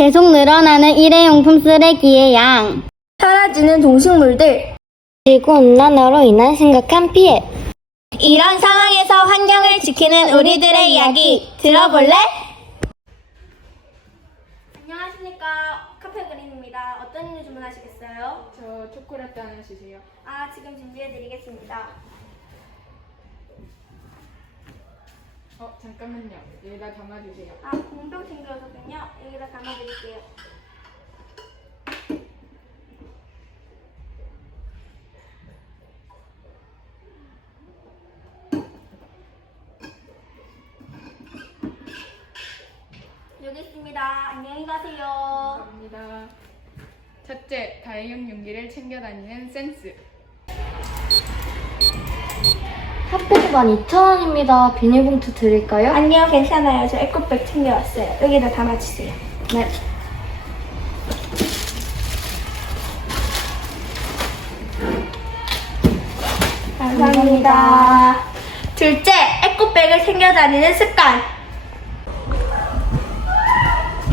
계속 늘어나는 일회용품 쓰레기의 양. 사라지는 동식물들. 지구온난화로 인한 심각한 피해. 이런 상황에서 환경을 지키는 우리들의 이야기 들어볼래? 안녕하십니까 카페 그린입니다. 어떤 메뉴 주문하시겠어요? 저 초콜릿 하나 주세요. 아 지금 준비해드리겠습니다. 어, 잠깐만요. 여기다 담아주세요. 아 공병 챙겨오셨군요. 여기다 담아드릴게요. 있습니다. 안녕히 가세요. 감사합니다. 첫째, 다이용 용기를 챙겨 다니는 센스. 핫도그만 2,000원입니다. 비닐봉투 드릴까요? 아니요, 괜찮아요. 저 에코백 챙겨왔어요. 여기다 담아주세요. 네. 감사합니다. 둘째, 에코백을 챙겨 다니는 습관.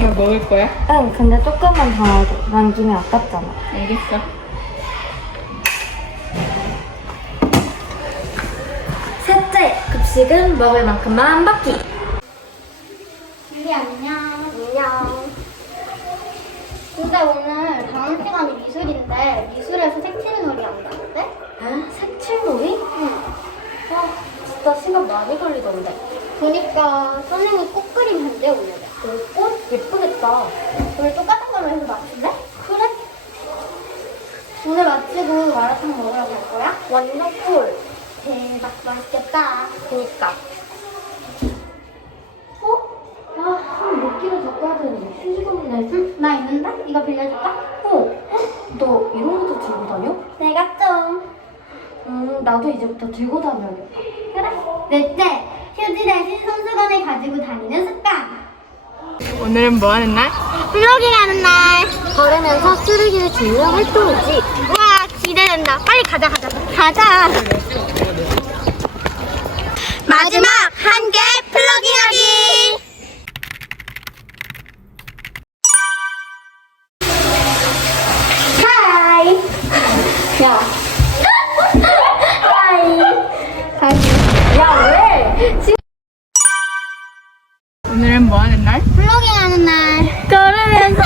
이거 먹을 거야? 응, 근데 조금만 담아도 남기면 아깝잖아. 알겠어. 셋째, 급식은 먹을 만큼만 한 바퀴. 유리 안녕. 안녕. 근데 오늘 다음 시간이 미술인데 미술에서 색칠놀이 한다는데? 아, 색칠놀이? 응. 아, 진짜 시간 많이 걸리던데. 보니까 선생님이 꽃그림 한대 오늘은. 그꽃 예쁘겠다. 오늘 똑같은 걸로 해서 맞출래? 그래. 오늘 마치고 마라탕 먹으러 갈 거야? 완전 꿀. 대박 맛있겠다. 그니까. 어? 아, 한몇 킬로 더 까야 되는데 휴지가 없네. 응, 나 있는데? 이거 빌려줄까? 어? 너 이런 것도 들고 다녀? 내가 좀. 음, 나도 이제부터 들고 다녀야겠다. 그래. 넷째, 휴지 대신 손수건을 가지고 다니는 습관. 오늘은 뭐 하는 날? 플로깅 하는 날. 걸으면서 쓰레기를 줍는 활동이지. 우와, 기대된다. 빨리 가자, 가자. 가자. 오늘은 뭐 하는 날? 블로깅 하는 날. 걸으면서